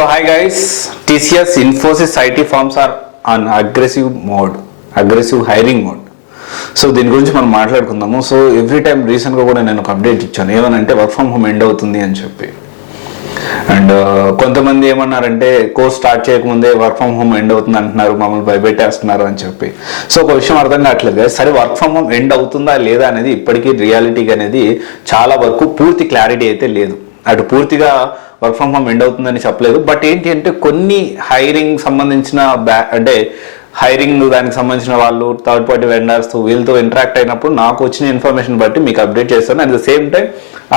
So hi guys, TCS Infosys IT firms are on aggressive hiring mode. So దీని గురించి మనం మాట్లాడుకుందాము. So every time రీసెంట్గా కూడా నేను ఒక అప్డేట్ ఇచ్చాను, ఏమనంటే వర్క్ ఫ్రమ్ హోమ్ ఎండ్ అవుతుంది అని చెప్పి. అండ్ కొంతమంది ఏమన్నారంటే కోర్స్ స్టార్ట్ చేయకముందే వర్క్ ఫ్రమ్ హోమ్ ఎండ్ అవుతుంది అంటున్నారు, మమ్మల్ని భయపెట్టేస్తున్నారు అని చెప్పి. సో ఒక విషయం అర్థం కావట్లేదు కదా, సరే వర్క్ ఫ్రమ్ హోమ్ ఎండ్ అవుతుందా లేదా అనేది ఇప్పటికీ రియాలిటీగా అనేది చాలా వరకు పూర్తి క్లారిటీ అయితే లేదు. అటు పూర్తిగా వర్క్ ఫ్రమ్ హోమ్ ఎండ్ అవుతుందని చెప్పలేదు. బట్ ఏంటి అంటే కొన్ని హైరింగ్ సంబంధించిన అంటే హైరింగ్ దానికి సంబంధించిన వాళ్ళు థర్డ్ పార్టీ వెండర్స్ వీళ్ళతో ఇంటరాక్ట్ అయినప్పుడు నాకు వచ్చిన ఇన్ఫర్మేషన్ బట్టి మీకు అప్డేట్ చేస్తాను. At the same time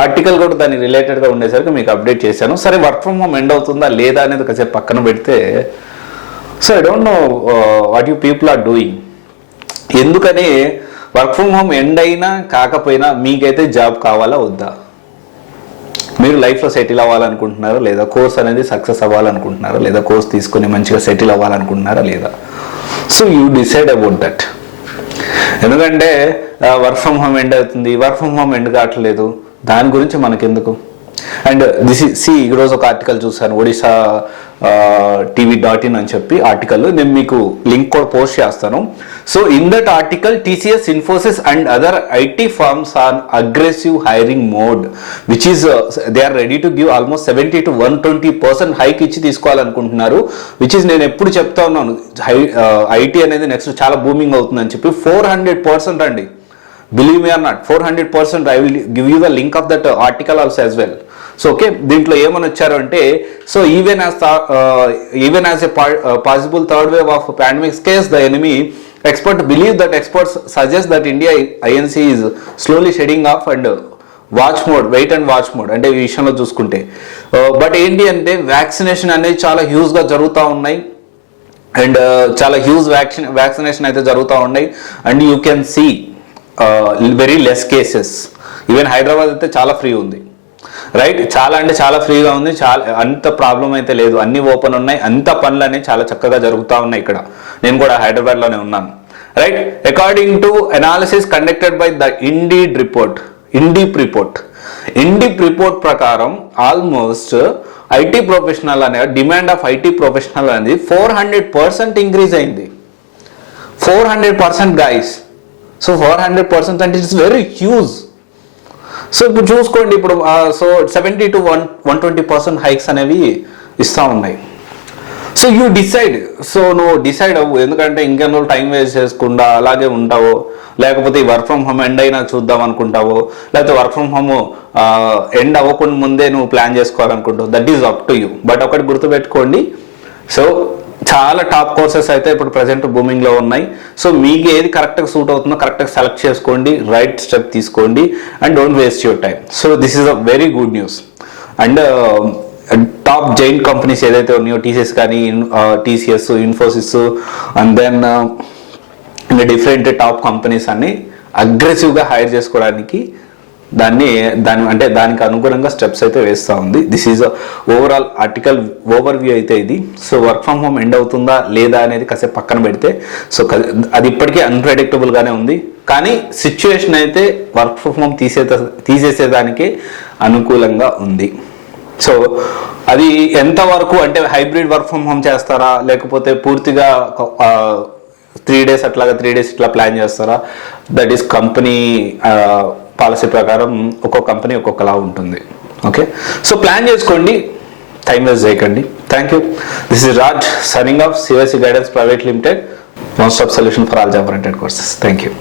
article కూడా దానికి రిలేటెడ్గా ఉండేసరికి మీకు అప్డేట్ చేశాను. సరే వర్క్ ఫ్రమ్ హోమ్ ఎండ్ అవుతుందా లేదా అనేది కాసేపు పక్కన పెడితే, so I don't know what you people are doing. ఎందుకని వర్క్ ఫ్రమ్ హోమ్ ఎండ్ అయినా కాకపోయినా మీకైతే జాబ్ కావాలా వద్దా? మీరు లైఫ్లో సెటిల్ అవ్వాలనుకుంటున్నారా లేదా? కోర్స్ అనేది సక్సెస్ అవ్వాలనుకుంటున్నారా లేదా? కోర్స్ తీసుకొని మంచిగా సెటిల్ అవ్వాలనుకుంటున్నారా లేదా? So you decide about that. ఎందుకంటే వర్క్ ఫ్రమ్ హోమ్ ఎండ్ అవుతుంది, వర్క్ ఫ్రమ్ హోమ్ ఎండ్ కావట్లేదు, దాని గురించి మనకెందుకు? అండ్ ఈరోజు ఒక ఆర్టికల్ చూసాను, ఒడిశా TV.in అని చెప్పి ఆర్టికల్, నేను మీకు లింక్ కూడా పోస్ట్ చేస్తాను. So in that article TCS, Infosys and other IT firms are aggressive hiring mode, which is they are ready to give almost 70 to 120% hike ఇచ్చి తీసుకోవాలనుకుంటున్నారు. విచ్ ఈస్ నేను ఎప్పుడు చెప్తా ఉన్నాను, IT అనేది నెక్స్ట్ చాలా బూమింగ్ అవుతుందని చెప్పి. 400% అండి, believe me or not, 400%. I will give you the link of that article also as well. So okay, దీంట్లో ఏమని వచ్చారు అంటే, so even as a possible third wave of pandemic case the enemy expert believe that experts suggest that India INC is slowly shedding off and wait and watch mode అంటే ఈ విషయంలో చూసుకుంటే. But ఏంటి అంటే వ్యాక్సినేషన్ అనేది చాలా హ్యూజ్గా జరుగుతూ ఉన్నాయి, అండ్ చాలా హ్యూజ్ వ్యాక్సినేషన్ అయితే జరుగుతూ ఉన్నాయి. And you can see very less cases. Even Hyderabad అయితే చాలా ఫ్రీ ఉంది, రైట్? చాలా అంటే చాలా ఫ్రీగా ఉంది, చాలా అంత ప్రాబ్లం అయితే లేదు, అన్ని ఓపెన్ ఉన్నాయి, అంత పనులు అనేవి చాలా చక్కగా జరుగుతూ ఉన్నాయి ఇక్కడ. నేను కూడా హైదరాబాద్లోనే ఉన్నాను, right? According to analysis conducted by the Indeed report ప్రకారం ఆల్మోస్ట్ ఐటీ ప్రొఫెషనల్ అనే డిమాండ్ ఆఫ్ ఐటీ ప్రొఫెషనల్ అనేది 400% ఇంక్రీజ్ అయింది. 400% గైస్. సో 400% అంటే ఇట్స్ వెరీ హ్యూజ్. సో ఇప్పుడు చూసుకోండి, ఇప్పుడు సో 70 to 120% హైక్స్ అనేవి ఇస్తూ ఉన్నాయి. So you decide. సో నువ్వు డిసైడ్ అవ్వు, ఎందుకంటే ఇంకెన్నో టైం వేస్ట్ చేసుకుండా అలాగే ఉంటావో, లేకపోతే ఈ వర్క్ ఫ్రమ్ హోమ్ ఎండ్ అయినా చూద్దాం అనుకుంటావో, లేకపోతే వర్క్ ఫ్రమ్ హోమ్ ఎండ్ అవ్వకుండా ముందే నువ్వు ప్లాన్ చేసుకోవాలనుకుంటావు. That is up to you. But ఒకటి గుర్తుపెట్టుకోండి, సో చాలా టాప్ కోర్సెస్ అయితే ఇప్పుడు ప్రజెంట్ బూమింగ్లో ఉన్నాయి. సో మీకు ఏది కరెక్ట్గా సూట్ అవుతుందో కరెక్ట్గా సెలెక్ట్ చేసుకోండి, రైట్ స్టెప్ తీసుకోండి, and don't waste your time. So this is a very good news. And top giant companies ఏదైతే ఉన్నాయో, టీసీఎస్ కానీ, TCS, Infosys, and then different top companies అన్ని అగ్రెసివ్గా హైర్ చేసుకోవడానికి దానికి అనుగుణంగా స్టెప్స్ అయితే వేస్తూ ఉంది. This is overall article overview అయితే ఇది. So work from home end అవుతుందా లేదా అనేది కాసేపు పక్కన పెడితే, సో అది ఇప్పటికీ అన్ప్రెడిక్టబుల్గానే ఉంది. కానీ సిచ్యువేషన్ అయితే వర్క్ ఫ్రమ్ హోమ్ తీసేసేదానికి అనుకూలంగా ఉంది. సో అది ఎంతవరకు అంటే హైబ్రిడ్ వర్క్ ఫ్రమ్ హోమ్ చేస్తారా, లేకపోతే పూర్తిగా 3 days అట్లాగా 3 days ఇట్లా ప్లాన్ చేస్తారా? దట్ ఈస్ కంపెనీ పాలసీ ప్రకారం ఒక్కొక్క కంపెనీ ఒక్కొక్కలా ఉంటుంది. ఓకే, సో ప్లాన్ చేసుకోండి, టైం వేస్ట్ చేయకండి. Thank you. This is Raj signing off CYC guidance private limited, one stop solution for all job oriented courses. Thank you.